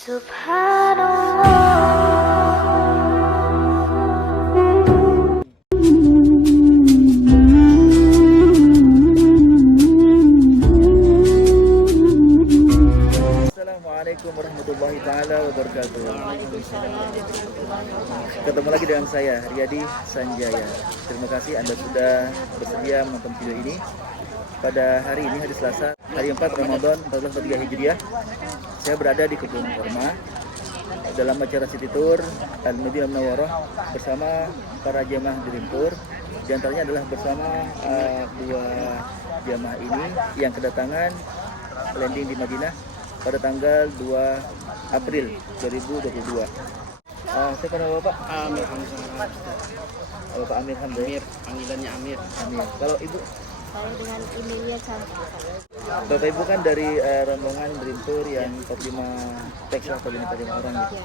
Assalamualaikum warahmatullahi taala wabarakatuh. Ketemu lagi dengan saya Riyadi Sanjaya. Terima kasih Anda sudah bersedia menonton video ini. Pada hari ini, hari Selasa, hari 4 Ramadan 1443 Hijriah, saya berada di Kebun Kurma dalam acara City Tour Al-Madinah Munawwarah bersama para jamaah Dream Tour. Di antaranya adalah bersama dua jamaah ini yang kedatangan landing di Madinah pada tanggal 2 April 2022. Saya kenal Bapak? Amir Hamzah. Bapak Amir Hamzah. Amir, panggilannya Amir. Amir. Kalau Ibu? Saya dengan Emilia Cantik. Bapak Ibu kan dari rombongan Dream Tour yang 45 Texas atau 55 orang gitu.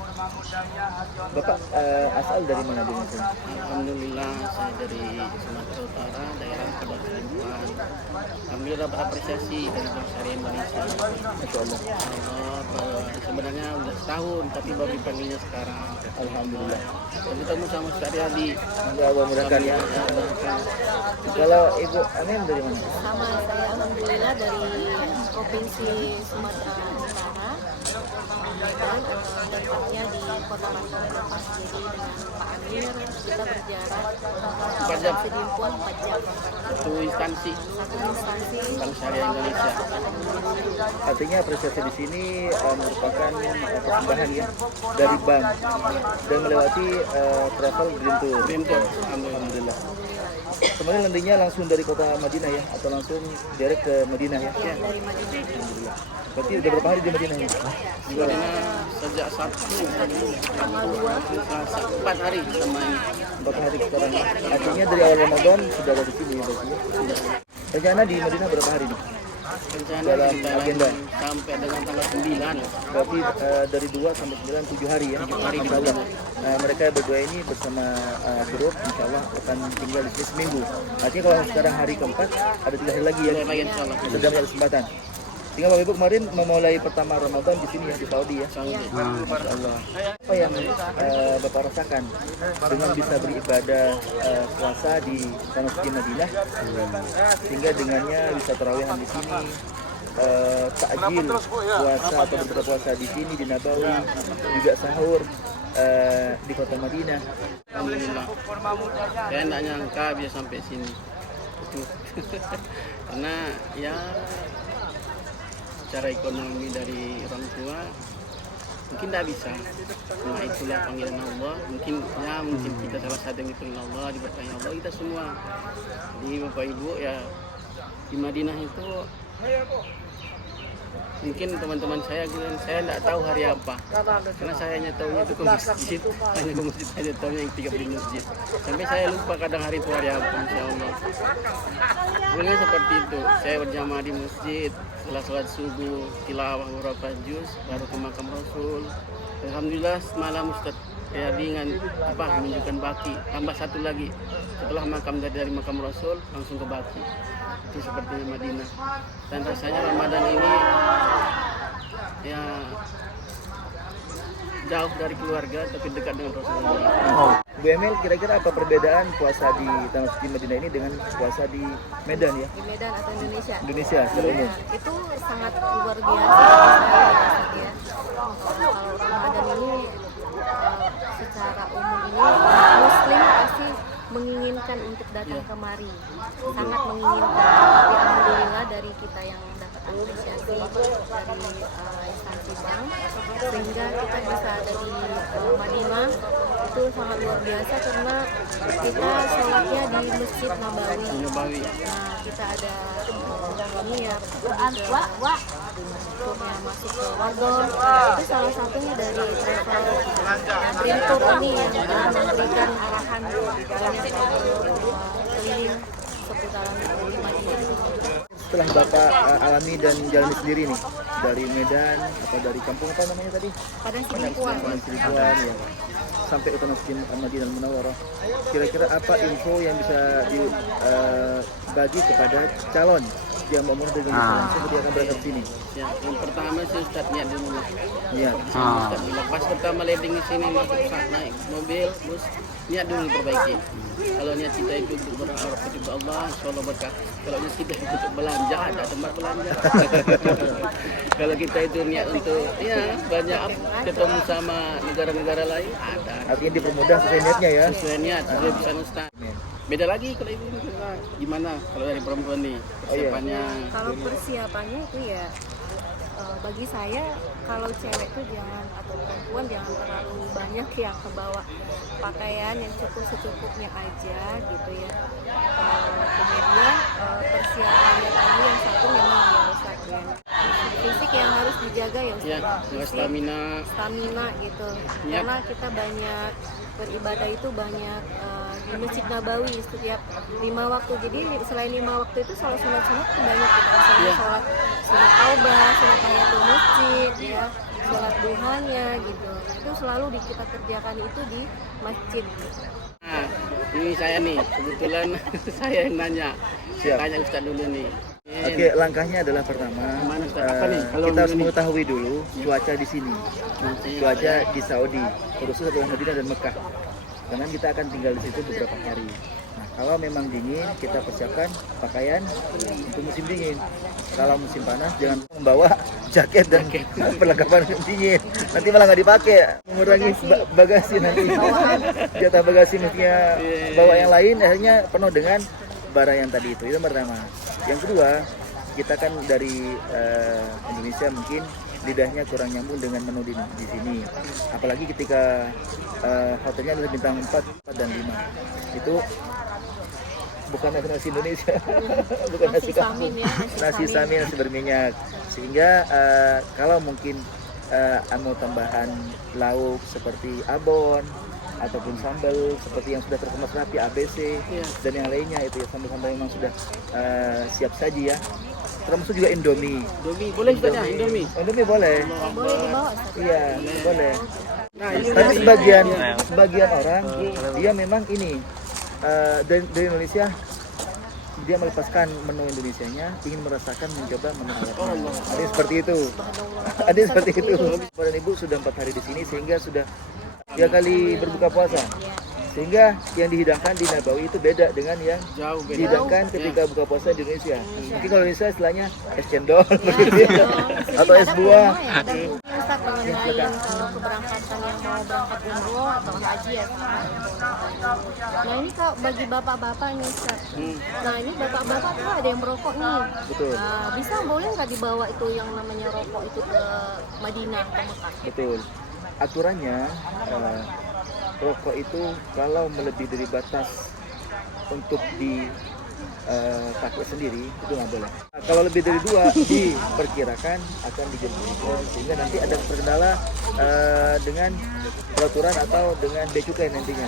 Bapak asal dari mana di sini? Alhamdulillah saya dari Sumatera Utara, daerah Pedalaman. Alhamdulillah dapat apresiasi dari Bank Syariah Indonesia. Masya Allah. Bahwa sebenarnya udah setahun, tapi baru dipanggilnya sekarang. Alhamdulillah. Dan ketemu sama Ustaz Riyadi. Semoga Allah mudahkan ya. Kalau Ibu Amin dari mana? Sama saya alhamdulillah dari Provinsi Sumatera Utara. Dan tempatnya di Kota Lampung Lepas. Jadi dengan Pak Amir kita berjarak 4 jam. sedimpuan 4 jam. Satu instansi Satu instansi Bank Syariah Indonesia. Artinya apresiasi di sini merupakan persembahan ya dari bank dan melewati travel Dream Tour. Dream Tour. Alhamdulillah. Kemarin landingnya langsung dari kota Madinah ya atau langsung direct ke Madinah ya? dari Madinah. Alhamdulillah. Berarti udah berapa hari di Madinah ya? Di Madinah sejak Sabtu, Tanggal 2 Selasa, 4 hari sama ini. 4 hari sekarang. Artinya dari awal Ramadan sudah ada di sini ya berarti ya? Rencana di Madinah berapa hari nih? Rencana Dalam kita agenda. sampai dengan tanggal 9. Berarti dari 2 sampai 9, 7 hari ya? 7 hari di Madinah. Mereka berdua ini bersama grup insya Allah akan tinggal di sini seminggu. Artinya kalau sekarang hari keempat ada 3 hari lagi ya? Lagi insya Allah. Sedang ada kesempatan. Tinggal Bapak Ibu kemarin memulai pertama Ramadan di sini ya di Saudi ya. Masya Allah. Apa yang Bapak rasakan dengan bisa beribadah puasa di Tanah Suci Madinah, sehingga dengannya bisa tarawehan di sini, takjil puasa atau berbuka puasa di sini di Nabawi, juga sahur di kota Madinah. Alhamdulillah. Saya tidak nyangka bisa sampai sini. Itu. Karena ya cara ekonomi dari orang tua mungkin tidak bisa. Cuma itulah panggilan Allah. Mungkin kita salah satu yang dipanggil Allah, diberkahi Allah, kita semua. Jadi Bapak Ibu ya di Madinah itu mungkin teman-teman saya tidak tahu hari apa, karena saya hanya tahu itu ke masjid, hanya tahu yang 3 masjid, sampai saya lupa kadang hari itu hari apa. Insya Allah sebenarnya seperti itu, saya berjamaah di masjid, setelah sholat subuh tilawah beberapa juz, baru ke makam Rasul. Alhamdulillah semalam Ustaz Riyadi menunjukkan baki, tambah satu lagi setelah makam dari makam Rasul langsung ke baki. Itu seperti Madinah. Dan rasanya Ramadan ini ya jauh dari keluarga tapi dekat dengan Rasulullah. Bu Emil, kira-kira apa perbedaan puasa di Tanah Suci Madinah ini dengan puasa di Medan ya? di Medan atau Indonesia. Indonesia secara umum. Itu sangat luar biasa ya. Kalau Ramadan ini secara umum ini Muslim pasti menginginkan untuk datang kemari, sangat menginginkan. Tapi alhamdulillah dari kita yang dapat apresiasi dari instansi bank, sehingga kita bisa ada di Madinah, itu sangat luar biasa karena kita sholatnya di Masjid Nabawi. Nah, kita ada ini ya untuknya masuk ke Ramadan. Itu salah satunya dari travel Dream Tour ini yang telah memberikan arahan banyak keliling seputaran di Madinah. Setelah Bapak alami dan jalani sendiri nih dari Medan atau dari kampung apa namanya tadi? Padang Sidimpuan. Padang Sidimpuan ya. Sampai ke Tanah Suci Madinah Munawwarah. Kira-kira apa info yang bisa dibagi kepada calon yang umur dari Indonesia langsung dia akan berangkat sini. Ya, yang pertama sih Ustaz niat dulu lah. Iya. Ustaz bilang pas pertama landing di sini masuk naik mobil, bus niat dulu perbaiki. Kalau niat kita itu untuk berharap kepada Allah, insyaallah berkah. Kalau niat kita itu untuk belanja, ada tempat belanja. Kalau kita itu niat untuk ya banyak ketemu sama negara-negara lain, ada. Artinya dipermudah sesuai niatnya ya. Sesuai niat, sesuai pesan Ustaz. Beda lagi kalau ibu gimana kalau dari perempuan nih persiapannya? Kalau persiapannya itu ya bagi saya kalau cewek tuh jangan atau perempuan jangan terlalu banyak yang kebawa pakaian yang cukup secukupnya aja gitu ya. Kemudian persiapannya tadi yang satu memang ya Ustaz ya. Fisik yang harus dijaga ya Ustaz. Ya, Fisik, stamina gitu. Ya. Karena kita banyak beribadah itu banyak di Masjid Nabawi setiap 5 waktu. Jadi selain 5 waktu itu sholat sunat itu banyak kita misalnya sholat sunat taubah, sunat tahiyatul masjid, ya, sholat duhanya gitu. Itu selalu kita kerjakan itu di masjid. Nah, ini saya nih kebetulan saya yang nanya. Siap. Tanya Ustaz dulu nih. Oke, langkahnya adalah pertama Gimana, Ustaz? Apa nih? Kalau kita harus begini? mengetahui dulu cuaca di sini, cuaca di Saudi, khususnya setelah Madinah dan Mekah. Karena kita akan tinggal di situ beberapa hari. Nah, kalau memang dingin, kita persiapkan pakaian untuk musim dingin. Kalau musim panas, jangan membawa jaket dan perlengkapan dingin. Nanti malah nggak dipakai, mengurangi bagasi nanti. Jatah bagasi mestinya bawa yang lain, akhirnya penuh dengan barang yang tadi itu pertama. Yang kedua, kita kan dari Indonesia mungkin lidahnya kurang nyambung dengan menu di sini. Apalagi ketika hotelnya adalah bintang 4 dan 5. Itu bukan nasi Indonesia, bukan nasi kampung, nasi samin, nasi berminyak. Sehingga kalau mungkin mau tambahan lauk seperti abon ataupun sambal seperti yang sudah terkemas rapi ABC dan yang lainnya itu ya sambal-sambal memang sudah siap saji ya. Termasuk juga Indomie. Indomie boleh Ustaz ya, Indomie. Indomie boleh. Boleh dibawa Ustaz. Iya, boleh. Nah, ini Tapi sebagian orang dia memang ini dari Indonesia dia melepaskan menu Indonesianya ingin merasakan mencoba menu Arabnya. Ada yang seperti itu. Ada yang seperti itu. Bapak dan Ibu sudah 4 hari di sini sehingga sudah 3 kali berbuka puasa. Sehingga yang dihidangkan di Nabawi itu beda dengan yang jauh beda. dihidangkan ketika buka puasa di Indonesia. Mungkin kalau Indonesia istilahnya es cendol begitu ya. Atau es buah. Ustaz mengenai kalau keberangkatan yang mau berangkat umroh atau haji ya. Nah ini kak bagi bapak-bapak nih Ustaz. Nah ini bapak-bapak tuh ada yang merokok nih. Betul. Nah, bisa boleh nggak dibawa itu yang namanya rokok itu ke Madinah ke Mekah? Betul. Aturannya rokok itu kalau melebihi dari batas untuk dipakai sendiri itu nggak boleh. Nah, kalau lebih dari 2 diperkirakan akan dijemput sehingga nanti ada terkendala dengan peraturan atau dengan bea cukai nantinya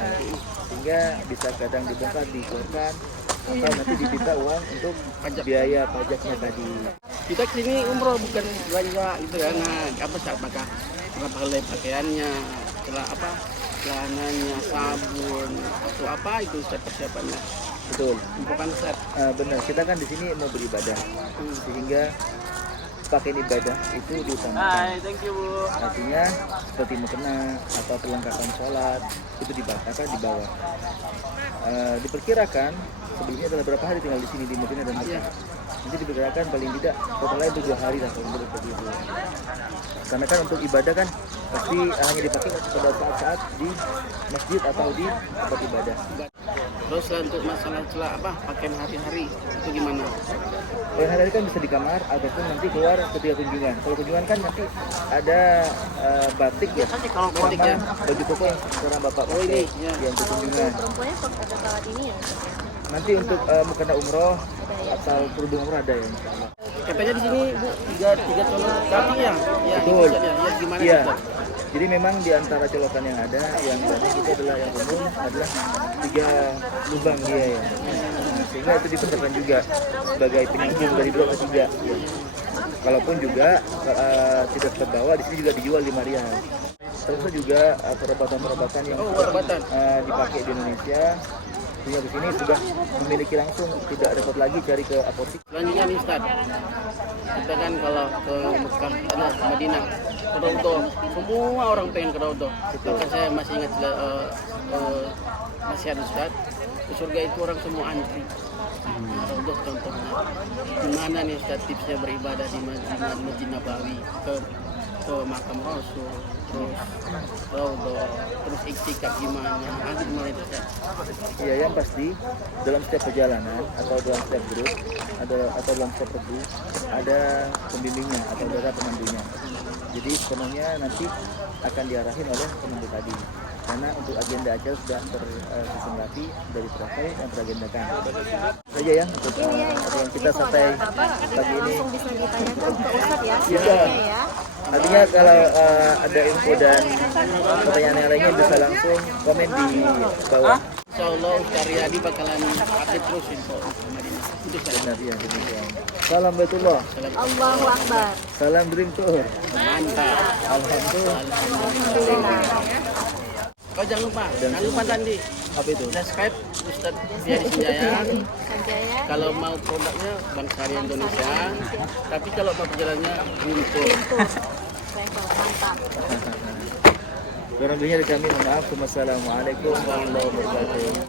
sehingga bisa kadang dibongkar dikeluarkan atau nanti diminta uang untuk biaya pajaknya tadi. Kita kesini umroh bukan belanja gitu kan. Nah, apa Ustaz maka pakai pakaiannya, celananya, sabun atau apa itu Ustaz persiapannya? Betul. Bukan Ustaz. Benar, kita kan di sini mau beribadah sehingga pakaian ibadah itu diutamakan. Thank you Bu. Artinya seperti mukena atau perlengkapan sholat itu dibawa. Diperkirakan sebelumnya adalah berapa hari tinggal di sini di Madinah dan Mekah. Nanti diperkirakan paling tidak totalnya itu 2 hari lah kalau menurut seperti itu. Karena kan untuk ibadah kan pasti hanya dipakai pada saat-saat di masjid atau di tempat ibadah. Terus untuk masalah pakaian hari-hari itu gimana? Kalau hari-hari kan bisa di kamar ataupun nanti keluar ketika kunjungan. Kalau kunjungan kan nanti ada batik ya, Kalau batik ya. baju koko yang sekarang bapak pakai ini, ya. yang untuk kunjungan. Perempuannya pada saat ini ya Ustaz ya? Nanti untuk mukena umroh atau kerudung umroh ada ya insya Allah. Katanya di sini Bu tiga colok kaki ya. Ya, Betul. Ustaz, ya gimana Iya. Ustaz? Jadi memang di antara colokan yang ada yang banyak itu adalah yang umum adalah 3 lubang dia ya. Sehingga itu dipersiapkan juga sebagai penyambung dari 2 ke 3. Ya. Kalaupun juga tidak terbawa di sini juga dijual 5 rial. Terus juga perobatan-perobatan yang dipakai di Indonesia punya di sini sudah memiliki langsung, tidak repot lagi cari ke apotik. Selanjutnya nih Ustaz, kita kan kalau ke Mekah, ke Madinah, ke Raudhah, semua orang pengen ke Raudhah. Bahkan saya masih ingat nasihat Ustaz, ke surga itu orang semua antri. Raudhah contohnya. Gimana nih Ustaz tipsnya beribadah di Masjid Nabawi, ke makam Rasul, terus Raudhah, terus iktikaf gimana? Gimana itu Ustaz? Ya, yang pasti dalam setiap perjalanan atau dalam setiap grup atau dalam setiap regu ada pembimbingnya atau ada pemandunya. Jadi sepenuhnya nanti akan diarahin oleh pemandu tadi. Karena untuk agenda acara sudah tersusun rapi dari terakhir yang teragendakan. Saja ya untuk yang kita sampai pagi ini. Langsung bisa ditanyakan ke Ustadz ya. Iya. sebenarnya ya. Artinya kalau ada info dan pertanyaan yang lainnya bisa langsung komen di bawah. Insya Allah Ustaz Riyadi bakalan update terus info Madinah. Itu saya. Benar ya, demikian. Salam Baitullah. Allahu Akbar. Salam Dream Tour. Mantap. Alhamdulillah. Alhamdulillah. Oh jangan lupa Tandi. Apa itu? Subscribe Ustadz Riyadi Sanjaya. Sanjaya. Kalau mau produknya Bank Syariah Indonesia, tapi kalau mau perjalanannya Guntur. Travel mantap. Kurang lebihnya dari kami mohon maaf. Wassalamualaikum warahmatullahi wabarakatuh.